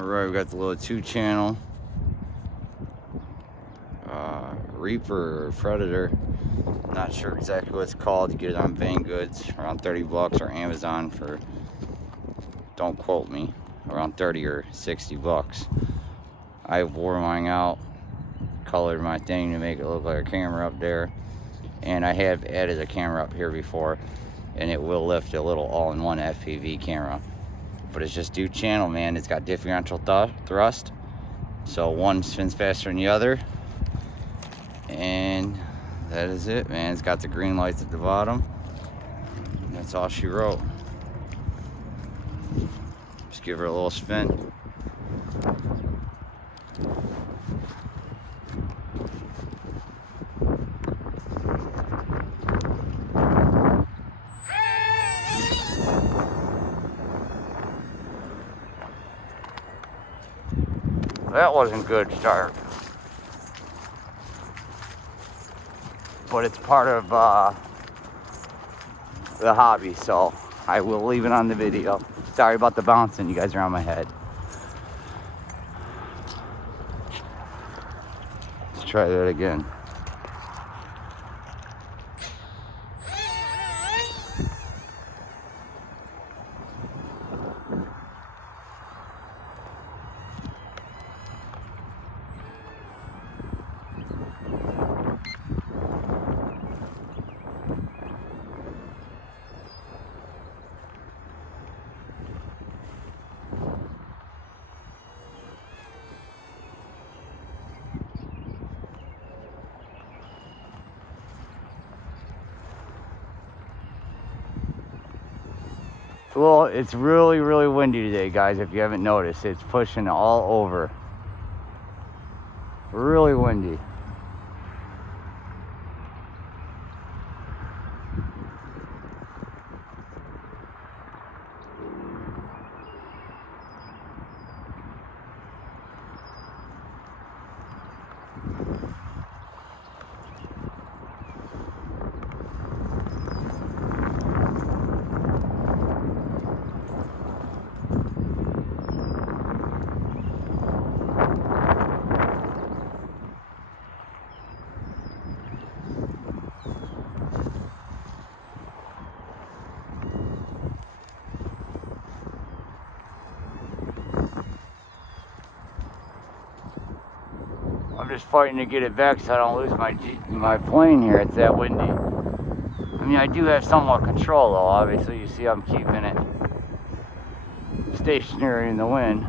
Alright, we got the little 2-channel Reaper or Predator. Not sure exactly what it's called. You get it on Van Goods, around 30 bucks, or Amazon for, don't quote me, around 30 or 60 bucks. I wore mine out, colored my thing to make it look like a camera up there, and I have added a camera up here before, and it will lift a little all-in-one FPV camera. But it's just 2-channel, man. It's got differential thrust, so one spins faster than the other, and that is it, man. It's got the green lights at the bottom. That's all she wrote. Just give her a little spin. That wasn't good start. But it's part of the hobby, so I will leave it on the video. Sorry about the bouncing, you guys are on my head. Let's try that again. Well, it's really, really windy today, guys. If you haven't noticed, it's pushing all over. Really windy. I'm just fighting to get it back so I don't lose my plane here. It's that windy. I mean, I do have somewhat control though. Obviously, you see I'm keeping it stationary in the wind.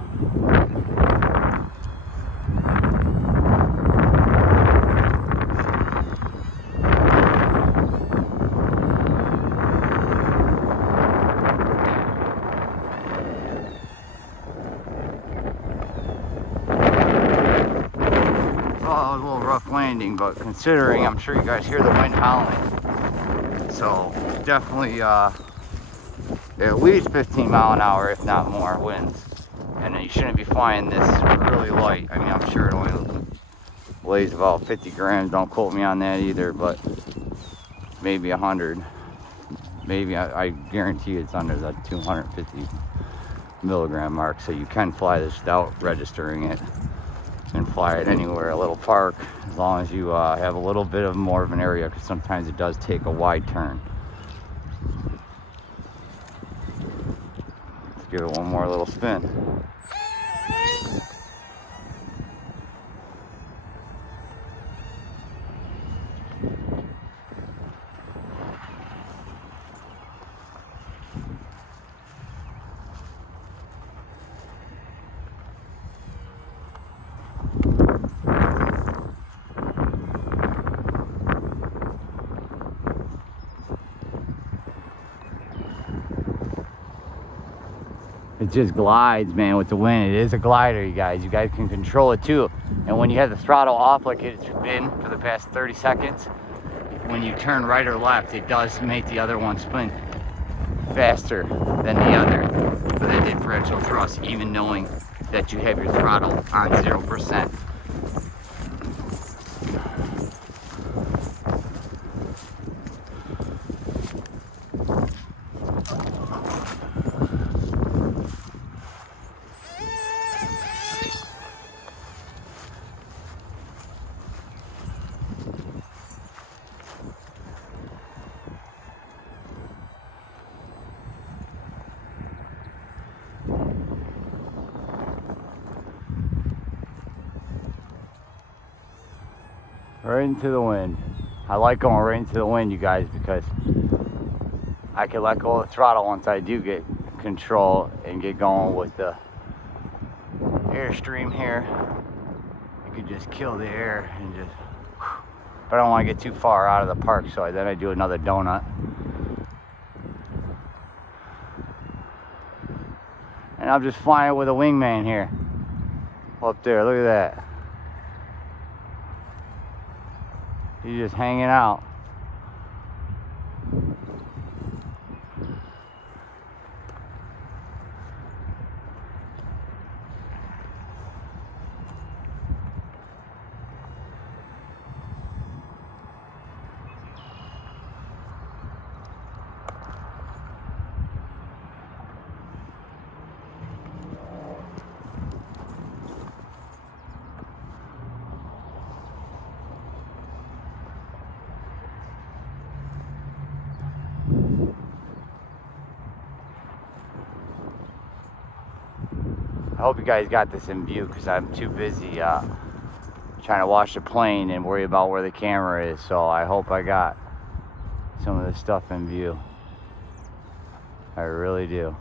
A little rough landing, but considering, I'm sure you guys hear the wind howling, so definitely at least 15 mile an hour, if not more, winds. And you shouldn't be flying this really light. I mean, I'm sure it only weighs about 50 grams. Don't quote me on that either, but maybe 100. Maybe, I guarantee it's under the 250 milligram mark, so you can fly this without registering it and fly it anywhere, a little park, as long as you have a little bit of more of an area, because sometimes it does take a wide turn. Let's give it one more little spin. It just glides, man, with the wind. It is a glider, you guys. You guys can control it too. And when you have the throttle off like it's been for the past 30 seconds, when you turn right or left, it does make the other one spin faster than the other for the differential thrust, even knowing that you have your throttle on 0%. Right into the wind. I like going right into the wind, you guys, because I can let go of the throttle once I do get control and get going with the airstream here. You could just kill the air and just, but I don't want to get too far out of the park, so then I do another donut. And I'm just flying with a wingman here. Up there, look at that. He's just hanging out. I hope you guys got this in view because I'm too busy trying to watch the plane and worry about where the camera is. So I hope I got some of this stuff in view. I really do.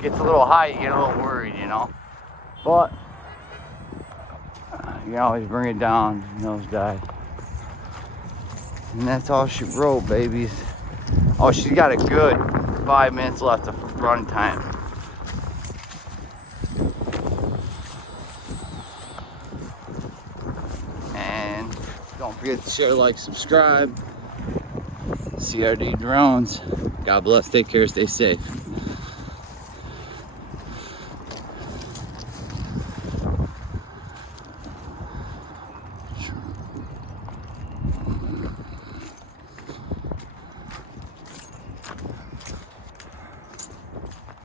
Gets a little high, you get a little worried, you know. But you can always bring it down, nosedive. And that's all she wrote, babies. Oh, she's got a good 5 minutes left of run time. And don't forget to share, like, subscribe. CRD Drones. God bless, take care, stay safe.